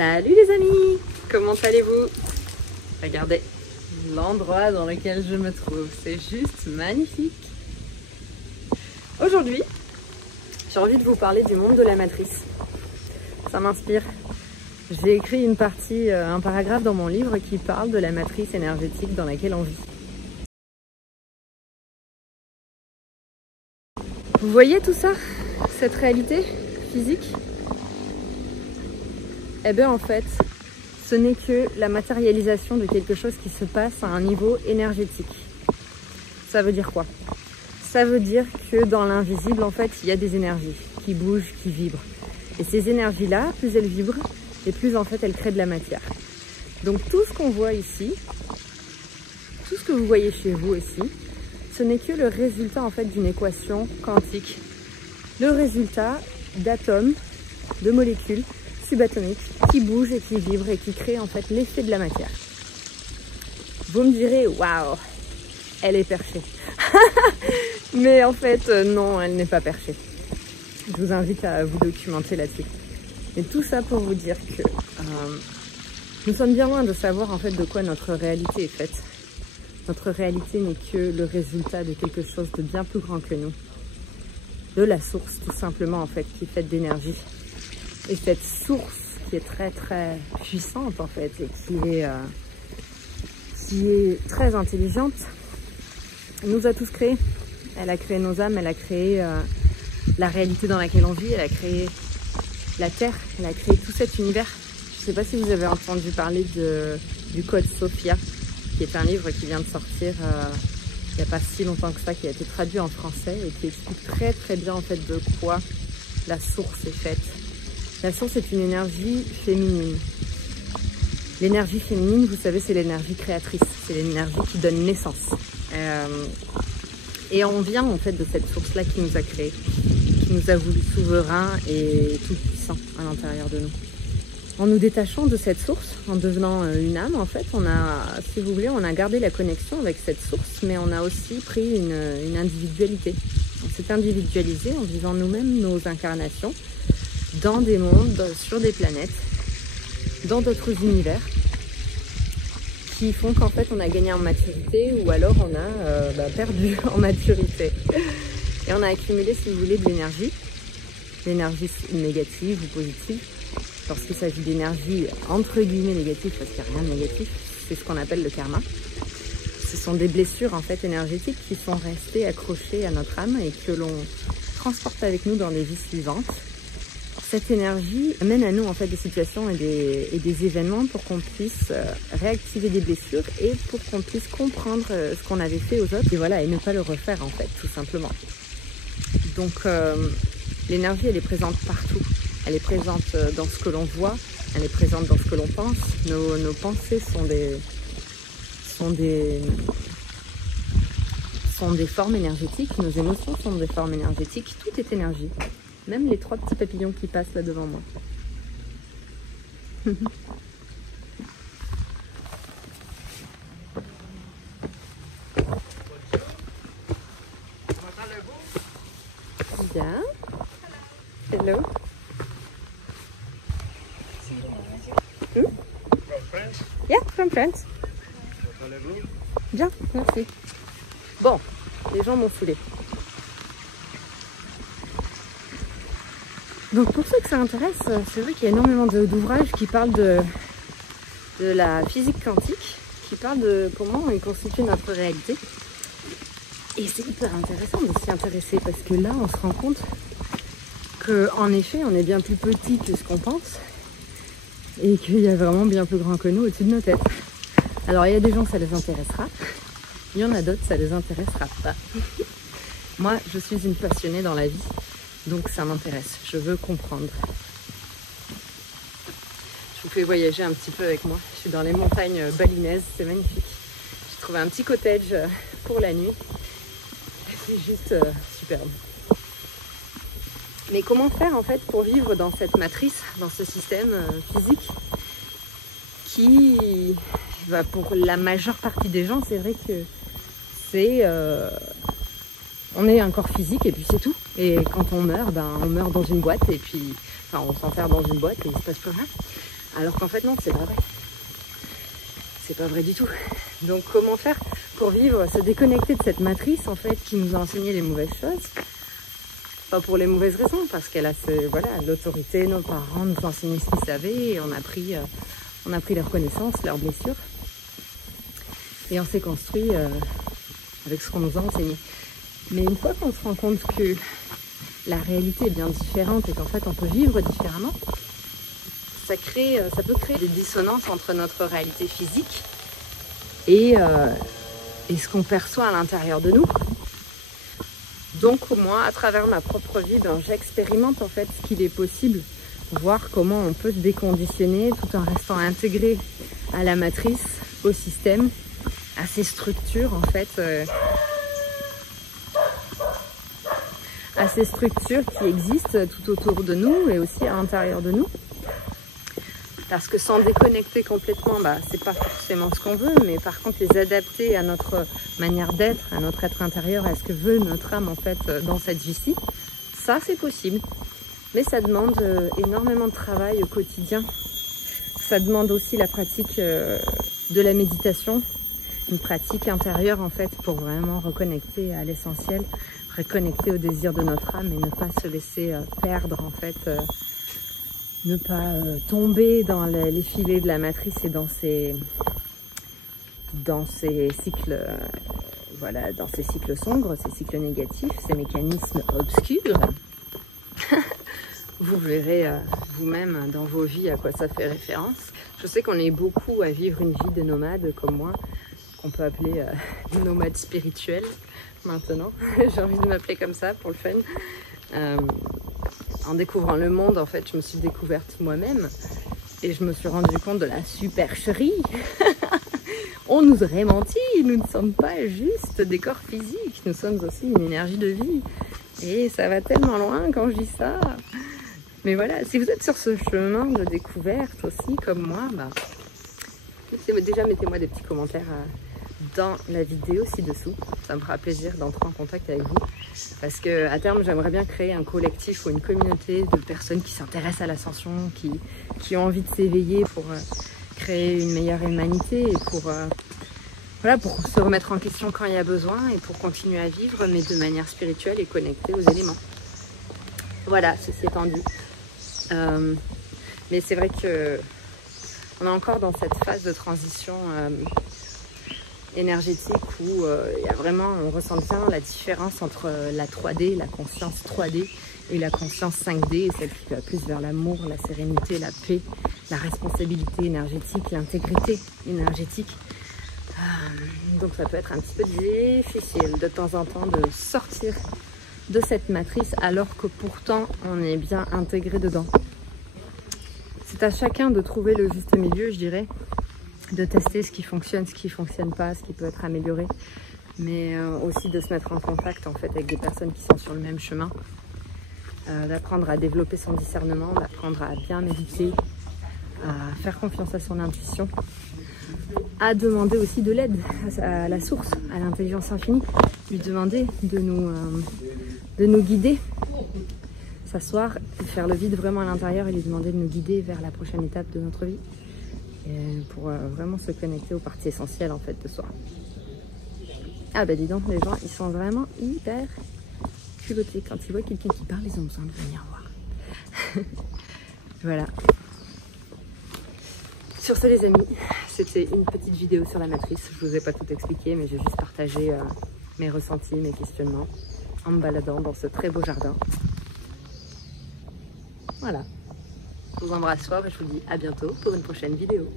Salut les amis, comment allez-vous? Regardez l'endroit dans lequel je me trouve, c'est juste magnifique. Aujourd'hui, j'ai envie de vous parler du monde de la matrice. Ça m'inspire. J'ai écrit une partie, un paragraphe dans mon livre qui parle de la matrice énergétique dans laquelle on vit. Vous voyez tout ça? Cette réalité physique? Eh bien en fait, ce n'est que la matérialisation de quelque chose qui se passe à un niveau énergétique. Ça veut dire quoi? Ça veut dire que dans l'invisible, en fait, il y a des énergies qui bougent, qui vibrent. Et ces énergies-là, plus elles vibrent, et plus en fait elles créent de la matière. Donc tout ce qu'on voit ici, tout ce que vous voyez chez vous ici, ce n'est que le résultat en fait d'une équation quantique. Le résultat d'atomes, de molécules subatomiques qui bougent et qui vibrent et qui créent en fait l'effet de la matière. Vous me direz, waouh, elle est perchée. Mais en fait, non, elle n'est pas perchée. Je vous invite à vous documenter là-dessus. Et tout ça pour vous dire que nous sommes bien loin de savoir en fait de quoi notre réalité est faite. Notre réalité n'est que le résultat de quelque chose de bien plus grand que nous. De la source tout simplement en fait, qui est faite d'énergie. Et cette source qui est très très puissante en fait et qui est très intelligente, nous a tous créés. Elle a créé nos âmes, elle a créé la réalité dans laquelle on vit, elle a créé la Terre, elle a créé tout cet univers. Je ne sais pas si vous avez entendu parler du Code Sophia, qui est un livre qui vient de sortir il n'y a pas si longtemps que ça, qui a été traduit en français et qui explique très très bien en fait de quoi la source est faite. La source est une énergie féminine. L'énergie féminine, vous savez, c'est l'énergie créatrice, c'est l'énergie qui donne naissance. Et on vient en fait de cette source-là qui nous a créés, qui nous a voulu souverains et tout puissants à l'intérieur de nous. En nous détachant de cette source, en devenant une âme, en fait, on a, si vous voulez, on a gardé la connexion avec cette source, mais on a aussi pris une individualité. On s'est individualisé en vivant nous-mêmes nos incarnations dans des mondes, sur des planètes, dans d'autres univers, qui font qu'en fait on a gagné en maturité ou alors on a perdu en maturité. Et on a accumulé, si vous voulez, de l'énergie négative ou positive. Lorsqu'il s'agit d'énergie entre guillemets négative, parce qu'il n'y a rien de négatif, c'est ce qu'on appelle le karma. Ce sont des blessures en fait énergétiques qui sont restées accrochées à notre âme et que l'on transporte avec nous dans les vies suivantes. Cette énergie amène à nous en fait des situations et des événements pour qu'on puisse réactiver des blessures et pour qu'on puisse comprendre ce qu'on avait fait aux autres et voilà, et ne pas le refaire en fait, tout simplement. Donc l'énergie, elle est présente partout. Elle est présente dans ce que l'on voit, elle est présente dans ce que l'on pense. Nos pensées sont des formes énergétiques, nos émotions sont des formes énergétiques, tout est énergie. Même les 3 petits papillons qui passent là devant moi. Bien. Hello. Hmm? Yeah, from France. Bien, merci. Bon, les gens m'ont saoulé. Donc pour ceux que ça intéresse, c'est vrai qu'il y a énormément d'ouvrages qui parlent de la physique quantique, qui parlent de comment on constitue notre réalité. Et c'est hyper intéressant de s'y intéresser parce que là on se rend compte qu'en effet on est bien plus petit que ce qu'on pense et qu'il y a vraiment bien plus grand que nous au-dessus de nos têtes. Alors il y a des gens ça les intéressera, il y en a d'autres ça les intéressera pas. Moi je suis une passionnée dans la vie. Donc ça m'intéresse, je veux comprendre. Je vous fais voyager un petit peu avec moi. Je suis dans les montagnes balinaises, c'est magnifique. J'ai trouvé un petit cottage pour la nuit. C'est juste superbe. Mais comment faire en fait pour vivre dans cette matrice, dans ce système physique qui, pour la majeure partie des gens, c'est vrai que c'est... on est un corps physique et puis c'est tout. Et quand on meurt dans une boîte et puis on s'enterre dans une boîte et il ne se passe plus rien. Alors qu'en fait non, c'est pas vrai. C'est pas vrai du tout. Donc comment faire pour vivre, se déconnecter de cette matrice en fait qui nous a enseigné les mauvaises choses? Pas pour les mauvaises raisons, parce qu'elle a l'autorité, nos parents nous ont enseigné ce qu'ils savaient et on a pris leurs connaissances, leurs blessures. Et on s'est construit avec ce qu'on nous a enseigné. Mais une fois qu'on se rend compte que la réalité est bien différente et qu'en fait on peut vivre différemment, ça peut créer des dissonances entre notre réalité physique et ce qu'on perçoit à l'intérieur de nous. Donc moi, à travers ma propre vie, j'expérimente en fait ce qu'il est possible, voir comment on peut se déconditionner tout en restant intégré à la matrice, au système, à ces structures en fait, à ces structures qui existent tout autour de nous et aussi à l'intérieur de nous. Parce que s'en déconnecter complètement, c'est pas forcément ce qu'on veut, mais par contre les adapter à notre manière d'être, à notre être intérieur, à ce que veut notre âme en fait dans cette vie-ci, ça c'est possible. Mais ça demande énormément de travail au quotidien. Ça demande aussi la pratique de la méditation, une pratique intérieure en fait pour vraiment reconnecter à l'essentiel, reconnecter au désir de notre âme et ne pas se laisser perdre en fait. Ne pas tomber dans les filets de la matrice et dans ces cycles, voilà, dans ces cycles sombres, ces cycles négatifs, ces mécanismes obscurs. Vous verrez vous-même dans vos vies à quoi ça fait référence. Je sais qu'on est beaucoup à vivre une vie de nomade comme moi, qu'on peut appeler nomade spirituel maintenant. J'ai envie de m'appeler comme ça pour le fun. En découvrant le monde, en fait, je me suis découverte moi-même et je me suis rendu compte de la supercherie. On nous aurait menti, nous ne sommes pas juste des corps physiques, nous sommes aussi une énergie de vie. Et ça va tellement loin quand je dis ça. Mais voilà, si vous êtes sur ce chemin de découverte aussi, comme moi, déjà mettez-moi des petits commentaires dans la vidéo ci-dessous. Ça me fera plaisir d'entrer en contact avec vous. Parce qu'à terme, j'aimerais bien créer un collectif ou une communauté de personnes qui s'intéressent à l'ascension, qui ont envie de s'éveiller pour créer une meilleure humanité et pour se remettre en question quand il y a besoin et pour continuer à vivre, mais de manière spirituelle et connectée aux éléments. Voilà, ceci étant dit. Mais c'est vrai que on est encore dans cette phase de transition énergétique où il y a vraiment, on ressent bien la différence entre la 3D, la conscience 3D et la conscience 5D, celle qui va plus vers l'amour, la sérénité, la paix, la responsabilité énergétique, l'intégrité énergétique. Donc ça peut être un petit peu difficile de temps en temps de sortir de cette matrice alors que pourtant on est bien intégré dedans. C'est à chacun de trouver le juste milieu, je dirais, de tester ce qui fonctionne pas, ce qui peut être amélioré, mais aussi de se mettre en contact en fait avec des personnes qui sont sur le même chemin, d'apprendre à développer son discernement, d'apprendre à bien méditer, à faire confiance à son intuition, à demander aussi de l'aide à la source, à l'intelligence infinie, lui demander de nous guider, s'asseoir, faire le vide vraiment à l'intérieur et lui demander de nous guider vers la prochaine étape de notre vie. Et pour vraiment se connecter aux parties essentielles en fait de soi. Ah bah dis donc, les gens ils sont vraiment hyper culottés. Quand ils voient quelqu'un qui parle, ils ont besoin de venir voir. Voilà. Sur ce les amis, c'était une petite vidéo sur la matrice. Je vous ai pas tout expliqué, mais j'ai juste partagé mes ressentis, mes questionnements en me baladant dans ce très beau jardin. Voilà. Je vous embrasse fort et je vous dis à bientôt pour une prochaine vidéo.